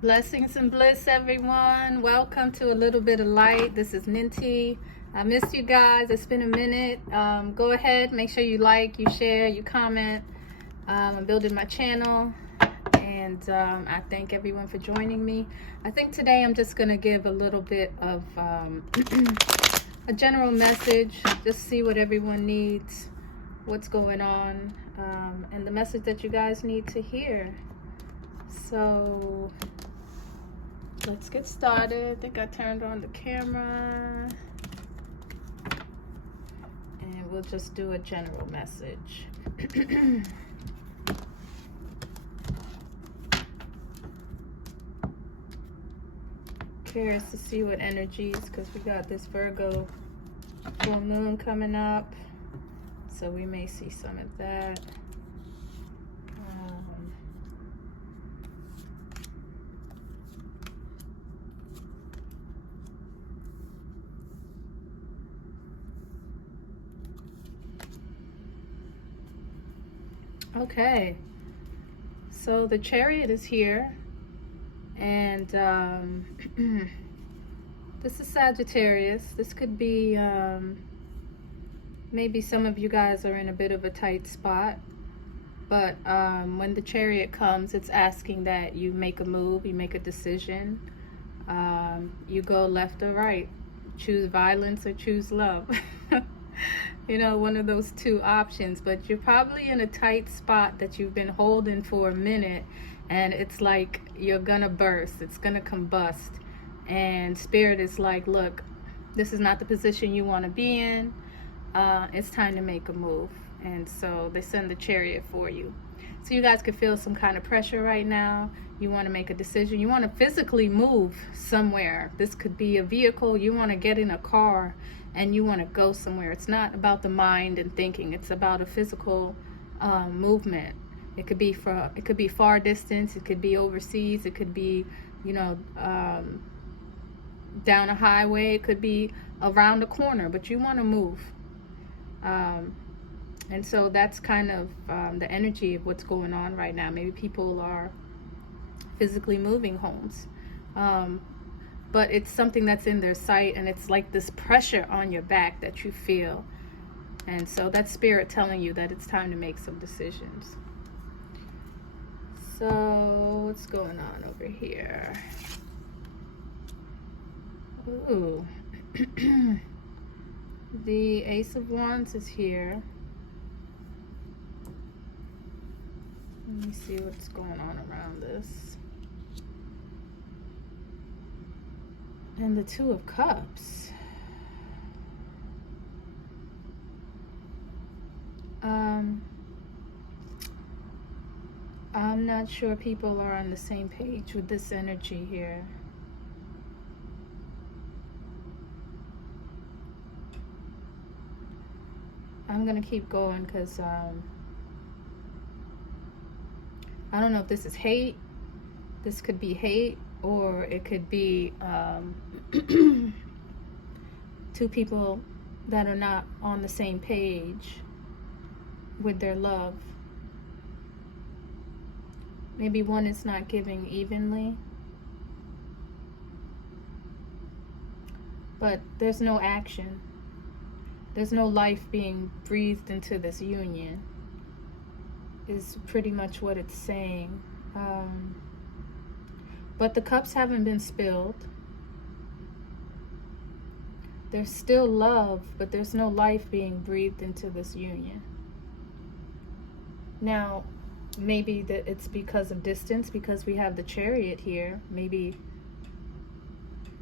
Blessings and bliss, everyone. Welcome to A Little Bit of Light. This is Ninti. I missed you guys. It's been a minute. Go ahead, make sure you like, you share, you comment. I'm building my channel, and I thank everyone for joining me. I think today I'm just going to give a little bit of a general message, just see what everyone needs, what's going on, and the message that you guys need to hear. So let's get started. I think I turned on the camera, and we'll just do a general message. Curious to see what energies, because we got this Virgo full moon coming up, so we may see some of that. Okay, so the Chariot is here, and this is Sagittarius. This could be maybe some of you guys are in a bit of a tight spot, but when the Chariot comes, it's asking that you make a move, you make a decision, you go left or right, choose violence or choose love. You know, one of those two options, but you're probably in a tight spot that you've been holding for a minute, and it's like you're gonna burst, it's gonna combust, and Spirit is like, look, this is not the position you want to be in. It's time to make a move. And so they send the Chariot for you, so you guys could feel some kind of pressure right now. You want to make a decision, you want to physically move somewhere. This could be a vehicle, you want to get in a car and you want to go somewhere. It's not about the mind and thinking, it's about a physical movement. It could be far distance, it could be overseas, it could be, you know, down a highway, it could be around a corner, but you want to move. And so that's kind of the energy of what's going on right now. Maybe people are physically moving homes, but it's something that's in their sight, and it's like this pressure on your back that you feel. And so that's Spirit telling you that it's time to make some decisions. So what's going on over here? Ooh. The Ace of Wands is here. Let me see what's going on around this. And the Two of Cups. I'm not sure people are on the same page with this energy here. I'm gonna keep going because I don't know if this is hate. This could be hate, or it could be two people that are not on the same page with their love. Maybe one is not giving evenly, but there's no action. There's no life being breathed into this union, is pretty much what it's saying. But the cups haven't been spilled. There's still love, but there's no life being breathed into this union. Now, maybe that it's because of distance, because we have the Chariot here. Maybe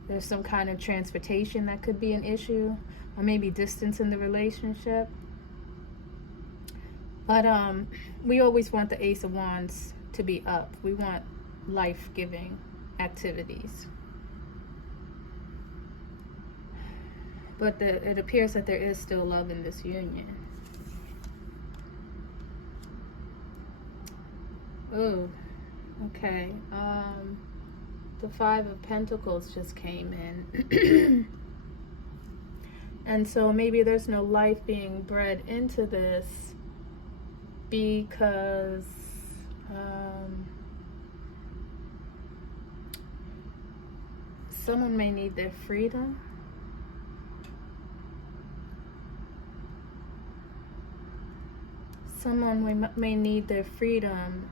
there's some kind of transportation that could be an issue, or maybe distance in the relationship. But we always want the Ace of Wands to be up. We want life-giving activities. But it appears that there is still love in this union. Oh, okay. The Five of Pentacles just came in. And so maybe there's no life being bred into this because Someone may need their freedom. Someone may need their freedom,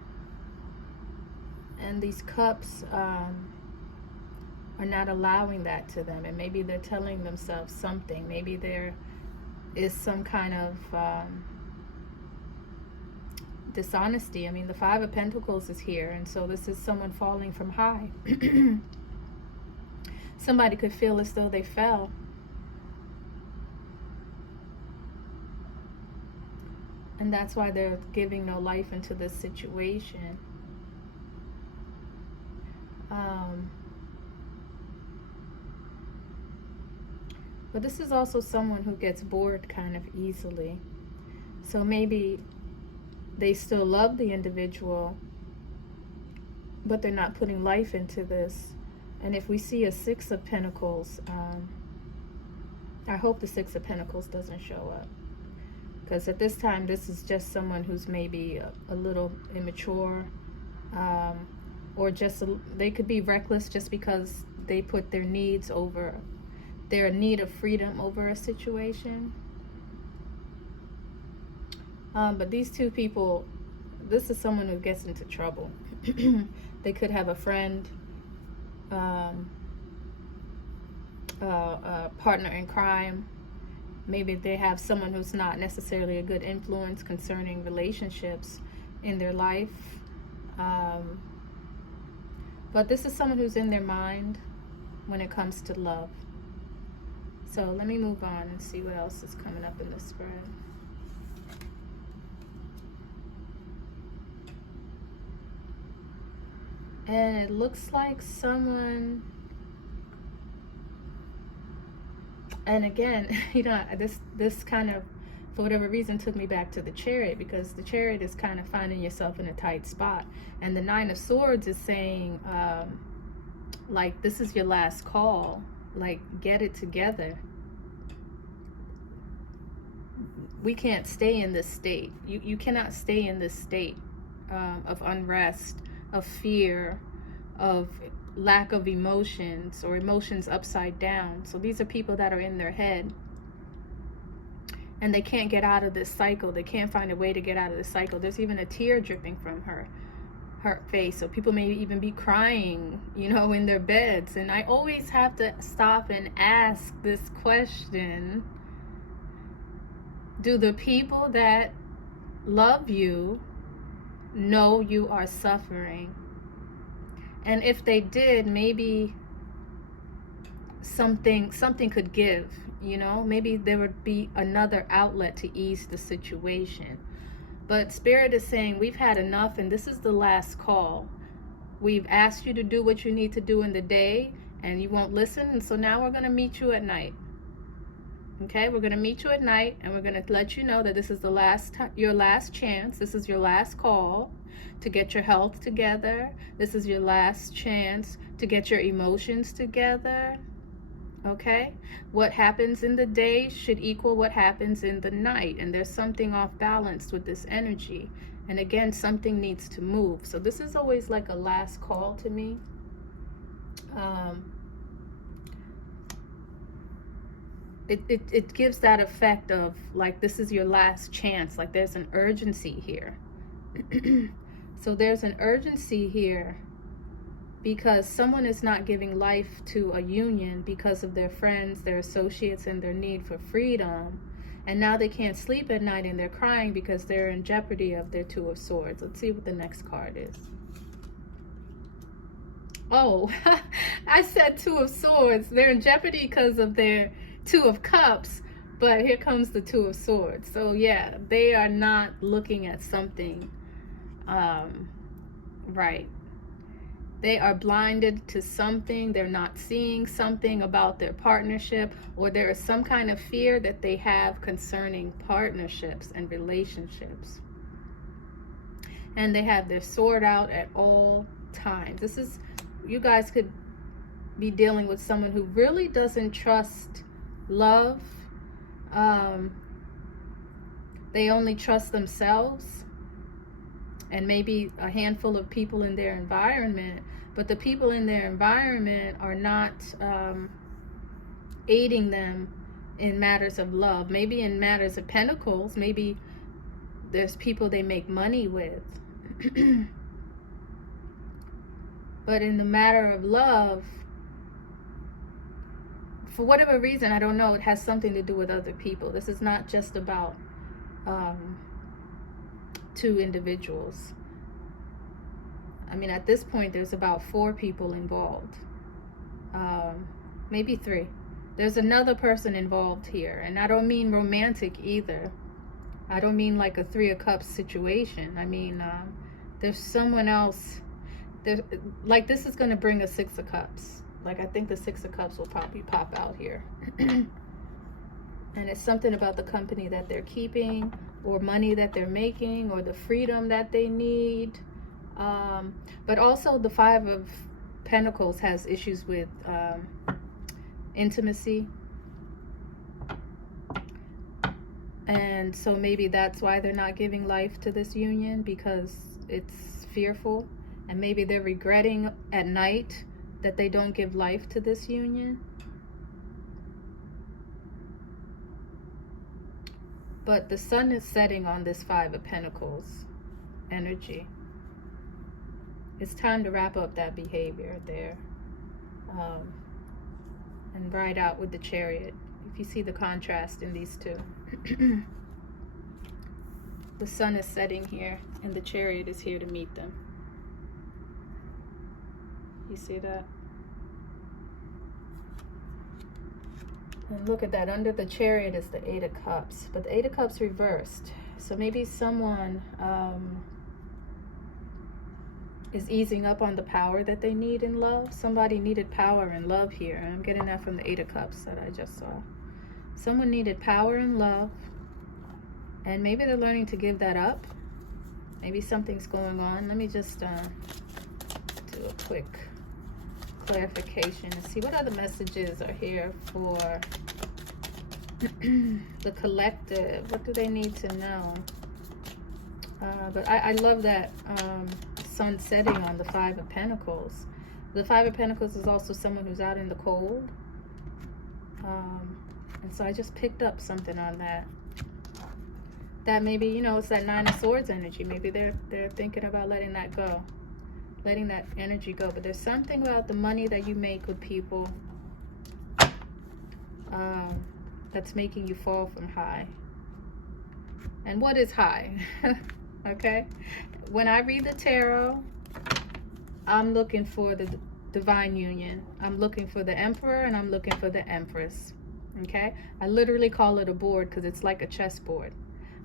and these cups are not allowing that to them. And maybe they're telling themselves something. Maybe there is some kind of dishonesty. I mean, the Five of Pentacles is here, and so this is someone falling from high. Somebody could feel as though they fell. And that's why they're giving no life into this situation. But this is also someone who gets bored kind of easily. So maybe they still love the individual, but they're not putting life into this. And if we see a Six of Pentacles, I hope the Six of Pentacles doesn't show up. Because at this time, this is just someone who's maybe a little immature, or just they could be reckless just because they put their needs over, their need of freedom over a situation. But these two people, this is someone who gets into trouble. They could have a friend, a partner in crime. Maybe they have someone who's not necessarily a good influence concerning relationships in their life. But this is someone who's in their mind when it comes to love. So let me move on and see what else is coming up in the spread. And it looks like someone, and again, you know, this kind of, for whatever reason, took me back to the Chariot, because the Chariot is kind of finding yourself in a tight spot. And the Nine of Swords is saying, like, this is your last call. Like, get it together. We can't stay in this state. You cannot stay in this state of unrest, of fear, of lack of emotions, or emotions upside down. So these are people that are in their head, and they can't get out of this cycle. They can't find a way to get out of this cycle. There's even a tear dripping from her face. So people may even be crying, you know, in their beds. And I always have to stop and ask this question: do the people that love you know you are suffering? And if they did, maybe something could give, you know, maybe there would be another outlet to ease the situation. But Spirit is saying, we've had enough, and this is the last call. We've asked you to do what you need to do in the day, and you won't listen, and so now we're going to meet you at night. Okay, we're going to meet you at night, and we're going to let you know that this is the last your last chance. This is your last call to get your health together. This is your last chance to get your emotions together. Okay, what happens in the day should equal what happens in the night, and there's something off balance with this energy. And again, something needs to move. So this is always like a last call to me. It gives that effect of like, this is your last chance. Like, there's an urgency here. So there's an urgency here because someone is not giving life to a union because of their friends, their associates, and their need for freedom. And now they can't sleep at night, and they're crying because they're in jeopardy of their Two of Swords. Let's see what the next card is. Oh, I said Two of Swords. They're in jeopardy because of their Two of Cups, but here comes the Two of Swords. So yeah, they are not looking at something right. They are blinded to something. They're not seeing something about their partnership, or there is some kind of fear that they have concerning partnerships and relationships. And they have their sword out at all times. This is, you guys could be dealing with someone who really doesn't trust love. They only trust themselves. and maybe a handful of people in their environment, but the people in their environment are not aiding them in matters of love. Maybe in matters of pentacles, maybe there's people they make money with. But in the matter of love, for whatever reason, I don't know, it has something to do with other people. This is not just about two individuals. I mean, at this point, there's about 4 people involved. Maybe 3. There's another person involved here. And I don't mean romantic either. I don't mean like a 3 of Cups situation. I mean, there's someone else. Like, this is going to bring a 6 of Cups. Like, I think the 6 of Cups will probably pop out here. And it's something about the company that they're keeping, or money that they're making, or the freedom that they need. But also the 5 of Pentacles has issues with intimacy. And so maybe that's why they're not giving life to this union, because it's fearful. And maybe they're regretting at night that they don't give life to this union. But the sun is setting on this 5 of Pentacles energy. It's time to wrap up that behavior there. And ride out with the Chariot. If you see the contrast in these two. The sun is setting here, and the Chariot is here to meet them. You see that? And look at that. Under the Chariot is the 8 of Cups. But the 8 of Cups reversed. So maybe someone is easing up on the power that they need in love. Somebody needed power and love here. And I'm getting that from the 8 of Cups that I just saw. Someone needed power and love. And maybe they're learning to give that up. Maybe something's going on. Let me just do a quick clarification and see what other messages are here for the collective. What do they need to know? But I love that sun setting on the 5 of Pentacles. The 5 of Pentacles is also someone who's out in the cold. And so I just picked up something on that. That maybe, you know, it's that 9 of Swords energy. Maybe they're thinking about letting that go. Letting that energy go. But there's something about the money that you make with people that's making you fall from high. And what is high? Okay? When I read the tarot, I'm looking for the divine union. I'm looking for the Emperor, and I'm looking for the Empress. Okay? I literally call it a board because it's like a chessboard.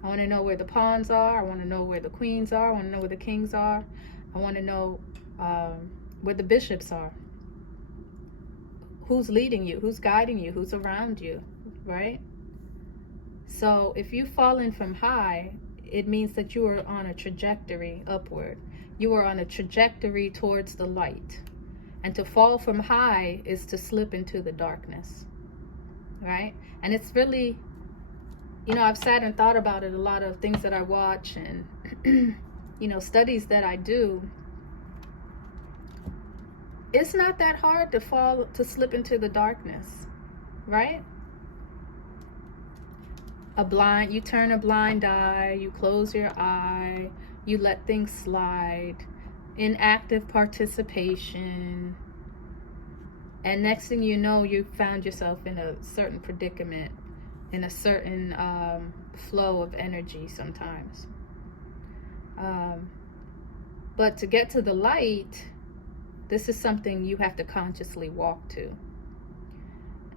I want to know where the pawns are. I want to know where the queens are. I want to know where the kings are. I want to know where the bishops are. Who's leading you? Who's guiding you? Who's around you? Right? So if you've fallen from high, it means that you are on a trajectory upward. You are on a trajectory towards the light. And to fall from high is to slip into the darkness. Right? And it's really, you know, I've sat and thought about it, a lot of things that I watch and, you know, studies that I do. It's not that hard to slip into the darkness, right? You turn a blind eye, you close your eye, you let things slide, inactive participation. And next thing you know, you found yourself in a certain predicament, in a certain flow of energy sometimes. But to get to the light, this is something you have to consciously walk to.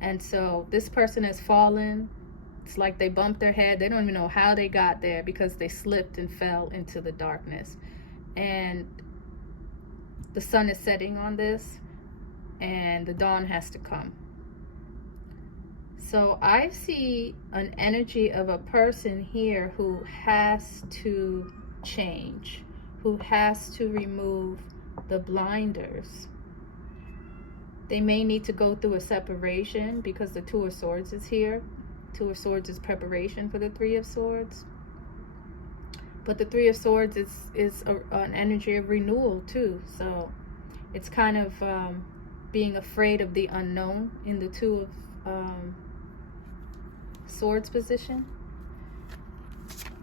And so this person has fallen. It's like they bumped their head. They don't even know how they got there because they slipped and fell into the darkness. And the sun is setting on this, and the dawn has to come. So I see an energy of a person here who has to change, who has to remove the blinders. They may need to go through a separation because the 2 of Swords is here. 2 of Swords is preparation for the 3 of Swords. But the Three of Swords is an energy of renewal too. So it's kind of being afraid of the unknown in the Two of Swords position.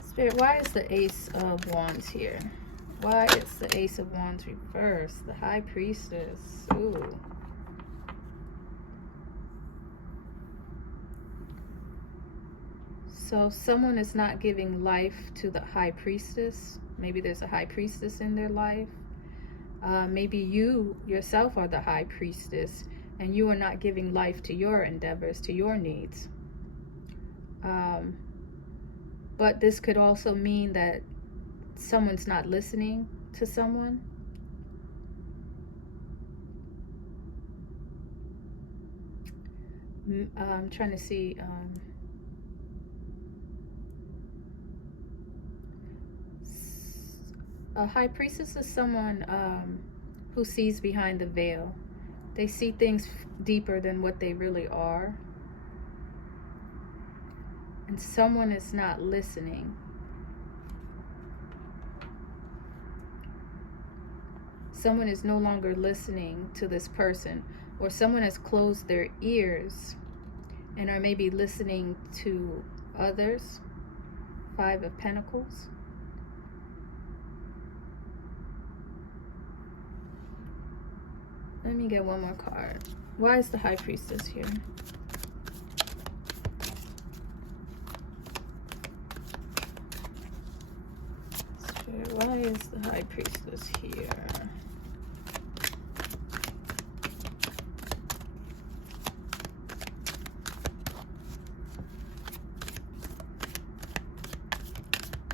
Spirit, why is the Ace of Wands here? Why is the Ace of Wands reversed? The High Priestess. Ooh. So someone is not giving life to the High Priestess. Maybe there's a High Priestess in their life. Maybe you yourself are the High Priestess and you are not giving life to your endeavors, to your needs. But this could also mean that someone's not listening to someone. I'm trying to see. A High Priestess is someone who sees behind the veil. They see things deeper than what they really are. And someone is not listening. Someone is no longer listening to this person, or someone has closed their ears and are maybe listening to others. Five of Pentacles. Let me get one more card. Why is the High Priestess here? Spirit, why is the High Priestess here?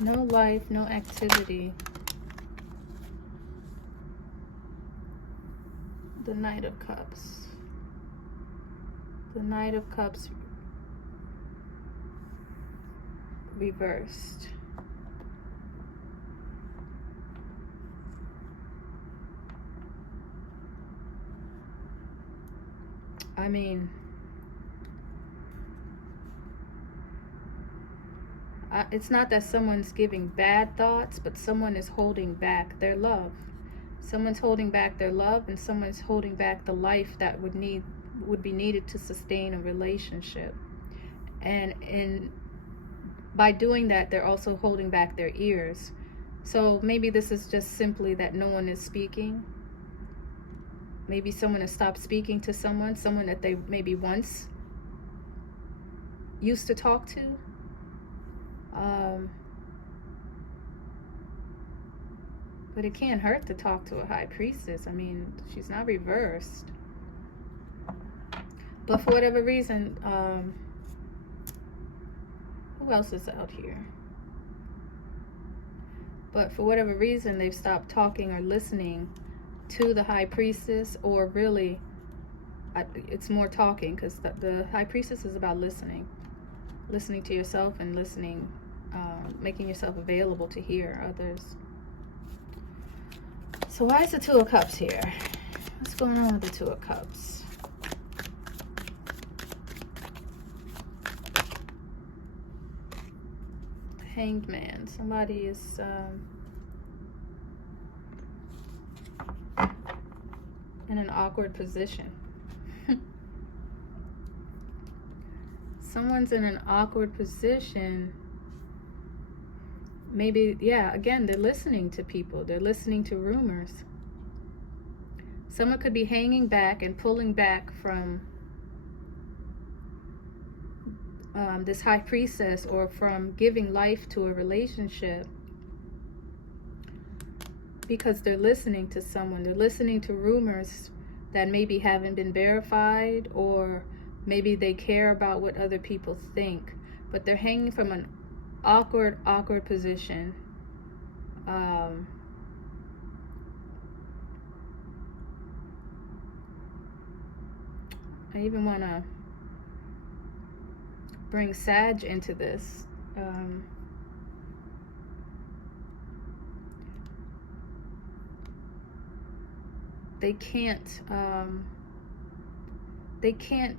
No life, no activity. The Knight of Cups. The Knight of Cups reversed. I mean, it's not that someone's giving bad thoughts, but someone is holding back their love. Someone's holding back their love, and someone's holding back the life that would be needed to sustain a relationship. And by doing that, they're also holding back their ears. So maybe this is just simply that no one is speaking. Maybe someone has stopped speaking to someone that they maybe once used to talk to. But it can't hurt to talk to a High Priestess. I mean, she's not reversed. But for whatever reason, who else is out here? But for whatever reason, they've stopped talking or listening to the High Priestess, or really, it's more talking, because the High Priestess is about listening. Listening to yourself and listening, making yourself available to hear others. So why is the Two of Cups here? What's going on with the Two of Cups? The Hanged Man. Somebody is in an awkward position. Someone's in an awkward position. Maybe, yeah, again, they're listening to people. They're listening to rumors. Someone could be hanging back and pulling back from this High Priestess, or from giving life to a relationship, because they're listening to someone. They're listening to rumors that maybe haven't been verified, or maybe they care about what other people think, but they're hanging from an awkward position. I even want to bring Sag into this. They can't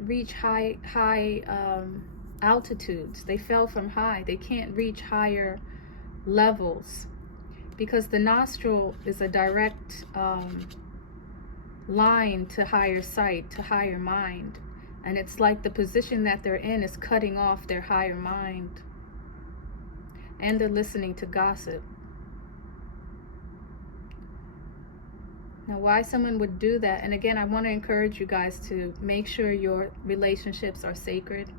reach high altitudes. They fell from high. They can't reach higher levels, because the nostril is a direct line to higher sight, to higher mind. And it's like the position that they're in is cutting off their higher mind. And they're listening to gossip. Now, why someone would do that, and again, I want to encourage you guys to make sure your relationships are sacred.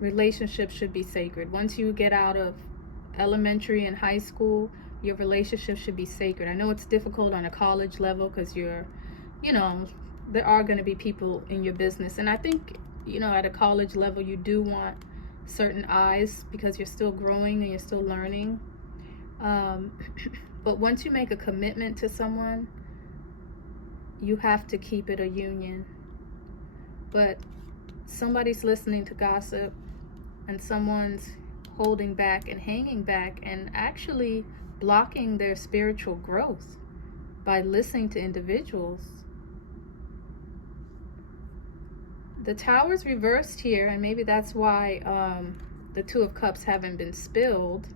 Relationships should be sacred. Once you get out of elementary and high school, your relationship should be sacred. I know it's difficult on a college level because you're, there are going to be people in your business. And I think, at a college level, you do want certain eyes because you're still growing and you're still learning. But once you make a commitment to someone, you have to keep it a union. But somebody's listening to gossip and someone's holding back and hanging back and actually blocking their spiritual growth by listening to individuals. The Tower's reversed here, and maybe that's why the Two of Cups haven't been spilled.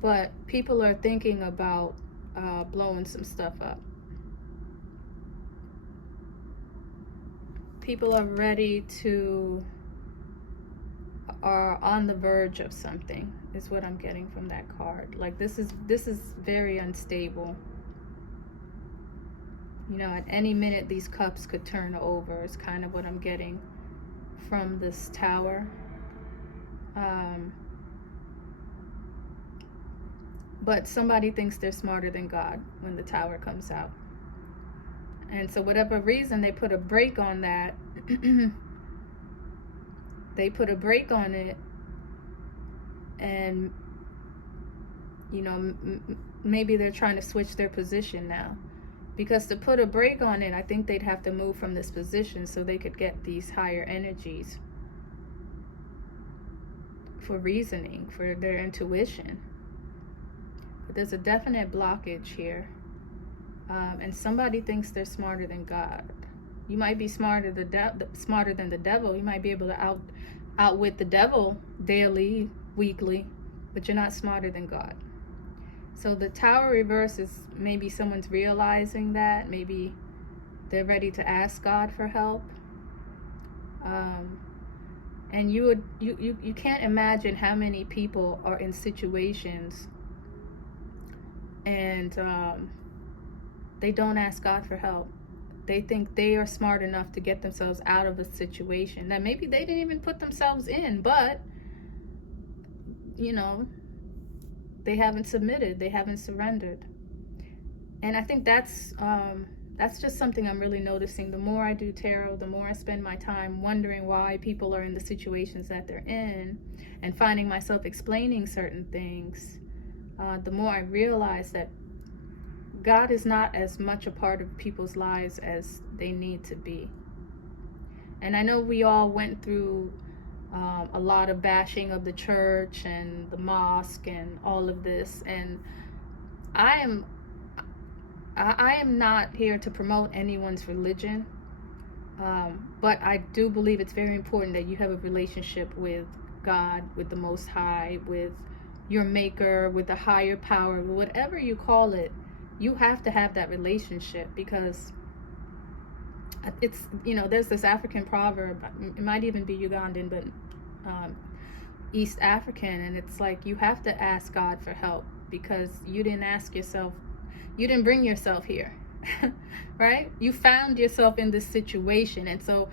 But people are thinking about blowing some stuff up. People are on the verge of something, is what I'm getting from that card. Like this is very unstable. At any minute these cups could turn over, is kind of what I'm getting from this Tower. But somebody thinks they're smarter than God when the Tower comes out. And so whatever reason, they put a brake on that. They put a brake on it. And, maybe they're trying to switch their position now. Because to put a brake on it, I think they'd have to move from this position so they could get these higher energies. For reasoning, for their intuition. But there's a definite blockage here. And somebody thinks they're smarter than God. You might be smarter than the devil. You might be able to outwit the devil daily, weekly, but you're not smarter than God. So the Tower reverse is maybe someone's realizing that. Maybe they're ready to ask God for help. And you can't imagine how many people are in situations and they don't ask God for help. They think they are smart enough to get themselves out of a situation that maybe they didn't even put themselves in, but they haven't submitted, they haven't surrendered. And I think that's just something I'm really noticing. The more I do tarot, the more I spend my time wondering why people are in the situations that they're in and finding myself explaining certain things. The more I realize that God is not as much a part of people's lives as they need to be. And I know we all went through a lot of bashing of the church and the mosque and all of this. And I am not here to promote anyone's religion. But I do believe it's very important that you have a relationship with God, with the Most High, with your maker, with the higher power, whatever you call it. You have to have that relationship, because it's, there's this African proverb, it might even be Ugandan, but East African, and it's like you have to ask God for help, because you didn't bring yourself here, right? You found yourself in this situation, and so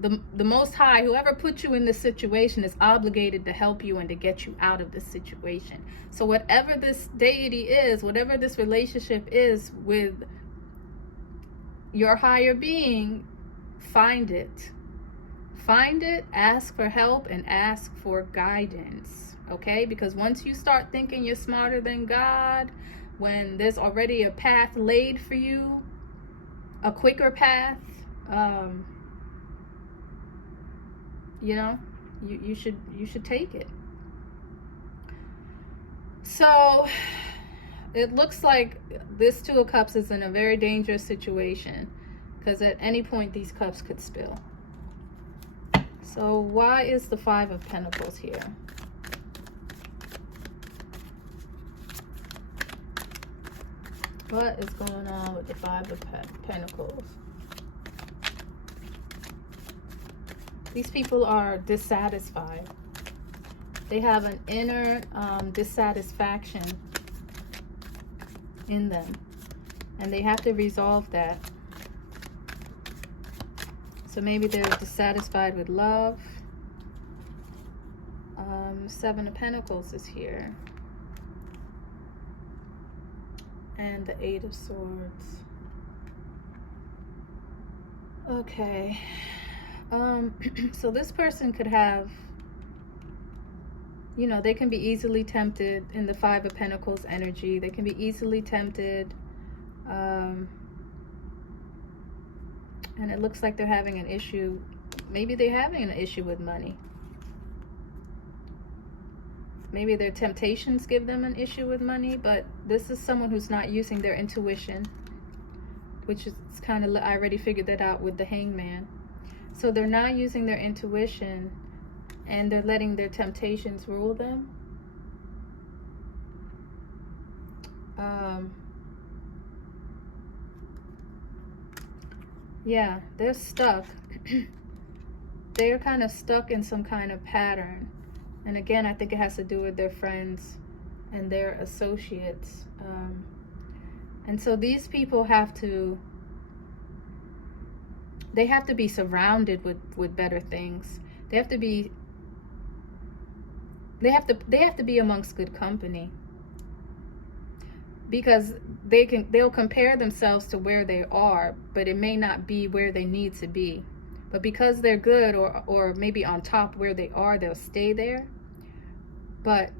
the Most High, whoever put you in this situation, is obligated to help you and to get you out of this situation. So whatever this deity is, whatever this relationship is with your higher being, find it. Find it, ask for help, and ask for guidance, okay? Because once you start thinking you're smarter than God, when there's already a path laid for you, a quicker path, you should take it. So it looks like this Two of Cups is in a very dangerous situation, because at any point these cups could spill. So why is the Five of Pentacles here? What is going on with the Five of Pentacles? These people are dissatisfied. They have an inner dissatisfaction in them, and they have to resolve that. So maybe they're dissatisfied with love. Seven of Pentacles is here. And the Eight of Swords. Okay. So this person could have, you know, they can be easily tempted in the Five of Pentacles energy. They can be easily tempted. And it looks like they're having an issue. Maybe they're having an issue with money. Maybe their temptations give them an issue with money, but this is someone who's not using their intuition, which is kind of, I already figured that out with the Hangman. So they're not using their intuition, and they're letting their temptations rule them. Yeah, they're stuck. They're kind of stuck in some kind of pattern. And again, I think it has to do with their friends and their associates. And so these people have to, they have to be surrounded with better things. They have to be, they have to be amongst good company. Because they'll compare themselves to where they are, but it may not be where they need to be. But because they're good, or maybe on top where they are, they'll stay there. But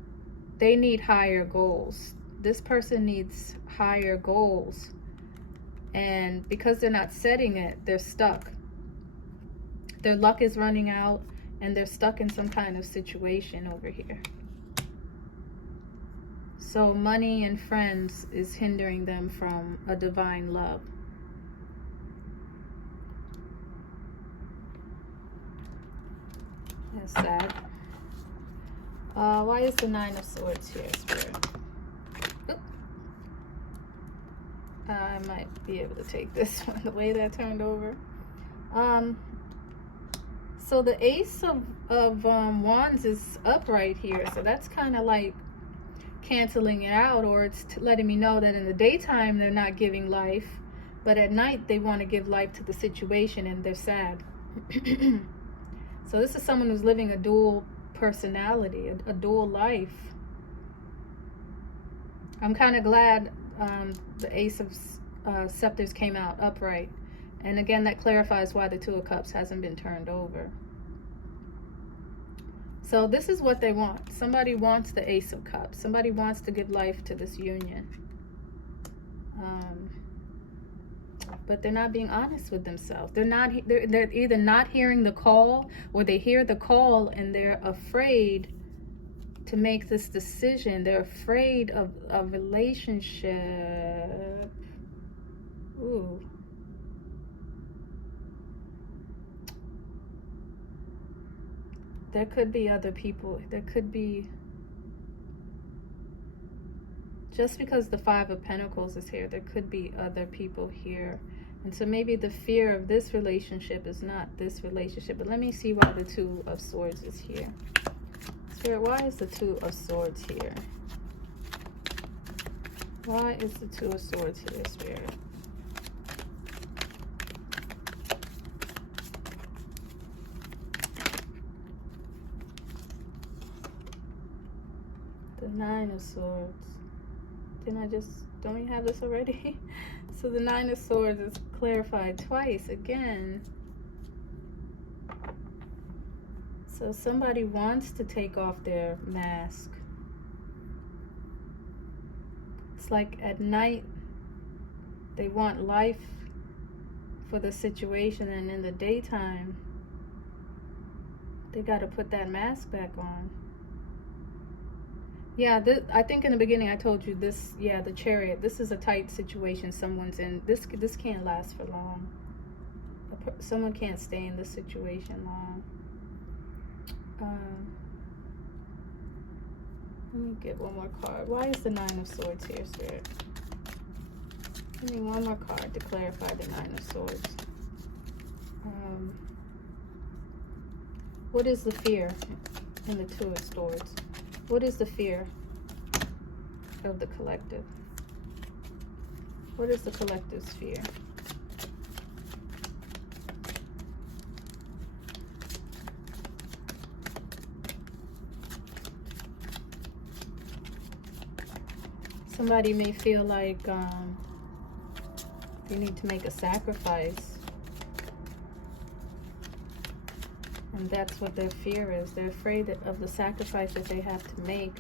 they need higher goals. This person needs higher goals. And because they're not setting it, they're stuck. Their luck is running out, and they're stuck in some kind of situation over here. So money and friends is hindering them from a divine love. That's sad. Why is the Nine of Swords here, Spirit? Oop. I might be able to take this one, the way that turned over. So the Ace of Wands is upright here. So that's kind of like canceling it out, or it's letting me know that in the daytime they're not giving life, but at night they want to give life to the situation, and they're sad. So this is someone who's living a dual personality, a dual life. I'm kind of glad the Ace of Scepters came out upright, and again that clarifies why the Two of Cups hasn't been turned over. So this is what they want. Somebody wants the Ace of Cups. Somebody wants to give life to this union. But they're not being honest with themselves. They're either not hearing the call, or they hear the call and they're afraid to make this decision. They're afraid of a relationship. Ooh. There could be other people. There could be, just because the Five of Pentacles is here, there could be other people here. And so maybe the fear of this relationship is not this relationship. But let me see why the Two of Swords is here. Spirit, why is the Two of Swords here? Why is the Two of Swords here, Spirit? The Nine of Swords. Don't we have this already? So the Nine of Swords is clarified twice again. So somebody wants to take off their mask. It's like at night they want life for the situation, and in the daytime they got to put that mask back on. Yeah, I think in the beginning I told you this. Yeah, the Chariot. This is a tight situation someone's in. This can't last for long. Someone can't stay in this situation long. Let me get one more card. Why is the Nine of Swords here, Spirit? Give me one more card to clarify the Nine of Swords. What is the fear in the Two of Swords? What is the fear of the collective? What is the collective's fear? Somebody may feel like they need to make a sacrifice. And that's what their fear is. They're afraid of the sacrifice that they have to make,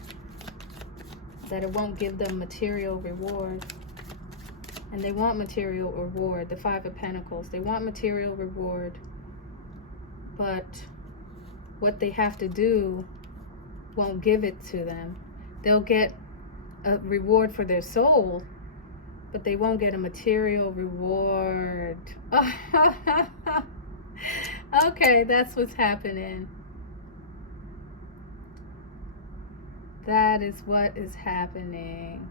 that it won't give them material reward. And they want material reward, the Five of Pentacles. They want material reward, but what they have to do won't give it to them. They'll get a reward for their soul, but they won't get a material reward. Okay, that's what's happening. That is what is happening.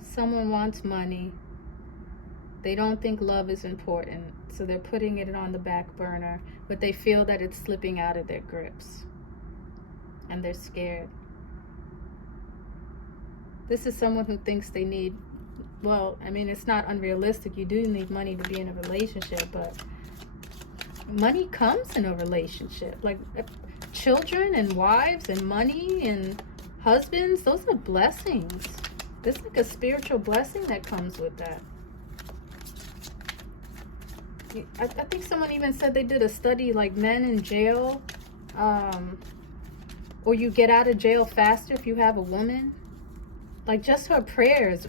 Someone wants money. They don't think love is important, so they're putting it on the back burner, but they feel that it's slipping out of their grips, and they're scared. This is someone who thinks they need, well, I mean, it's not unrealistic. You do need money to be in a relationship, but money comes in a relationship. Like children and wives and money and husbands, those are blessings. There's like a spiritual blessing that comes with that. I think someone even said they did a study, like men in jail, or you get out of jail faster if you have a woman. Like just her prayers,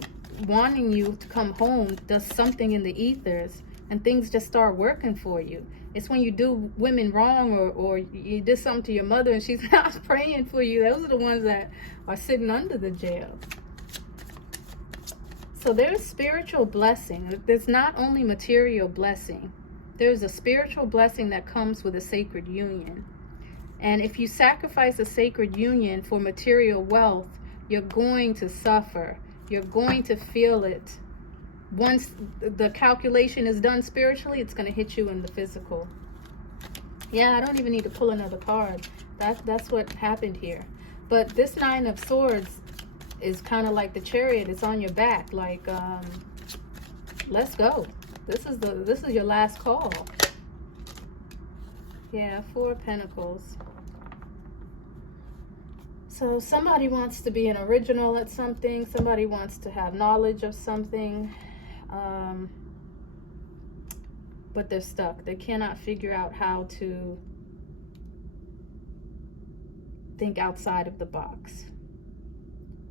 wanting you to come home, does something in the ethers, and things just start working for you. It's when you do women wrong, or you did something to your mother and she's not praying for you. Those are the ones that are sitting under the jail. So there's spiritual blessing. There's not only material blessing. There's a spiritual blessing that comes with a sacred union. And if you sacrifice a sacred union for material wealth, you're going to suffer. You're going to feel it. Once the calculation is done spiritually, it's going to hit you in the physical. Yeah, I don't even need to pull another card. That's what happened here. But this Nine of Swords is kind of like the Chariot. It's on your back. Like, let's go. This is your last call. Yeah, Four of Pentacles. So somebody wants to be an original at something. Somebody wants to have knowledge of something. But they're stuck. They cannot figure out how to think outside of the box.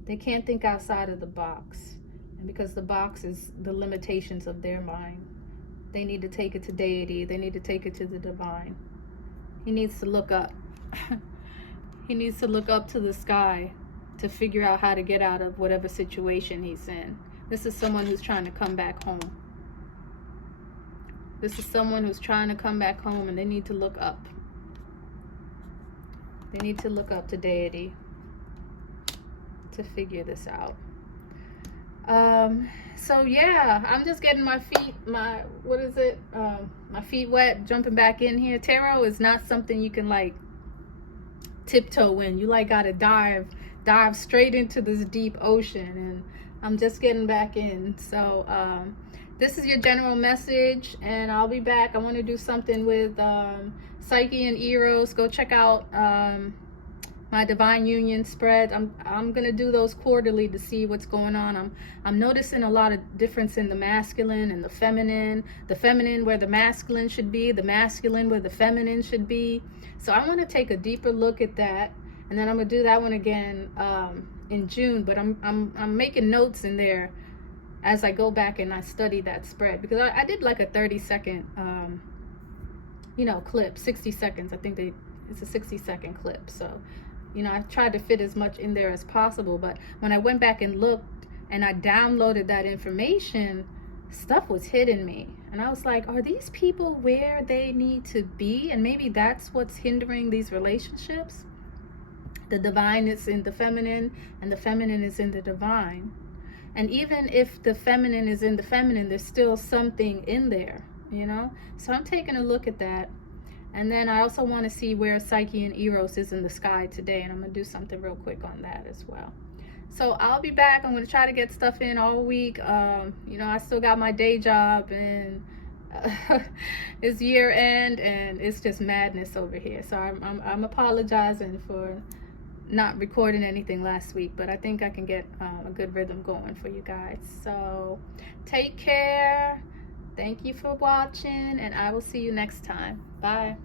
They can't think outside of the box. And because the box is the limitations of their mind, they need to take it to deity. They need to take it to the divine. He needs to look up. He needs to look up to the sky to figure out how to get out of whatever situation he's in. This is someone who's trying to come back home. This is someone who's trying to come back home, and they need to look up. They need to look up to deity to figure this out. So yeah, I'm just getting my feet, my feet wet, jumping back in here. Tarot is not something you can like tiptoe in. You like gotta dive straight into this deep ocean, and I'm just getting back in. So this is your general message, and I'll be back. I want to do something with Psyche and Eros. Go check out my Divine Union spread. I'm gonna do those quarterly to see what's going on. I'm noticing a lot of difference in the masculine and the feminine where the masculine should be, the masculine where the feminine should be. So I want to take a deeper look at that, and then I'm gonna do that one again in June. But I'm making notes in there as I go back and I study that spread, because I did like a 30-second clip, 60 seconds. I think it's a 60-second clip. So You know, I tried to fit as much in there as possible, but when I went back and looked and I downloaded that information, stuff was hitting me. And I was like, are these people where they need to be? And maybe that's what's hindering these relationships. The divine is in the feminine and the feminine is in the divine. And even if the feminine is in the feminine, there's still something in there, you know? So I'm taking a look at that. And then I also want to see where Psyche and Eros is in the sky today. And I'm going to do something real quick on that as well. So I'll be back. I'm going to try to get stuff in all week. You know, I still got my day job and it's year end and it's just madness over here. So I'm apologizing for not recording anything last week, but I think I can get a good rhythm going for you guys. So take care. Thank you for watching, and I will see you next time. Bye.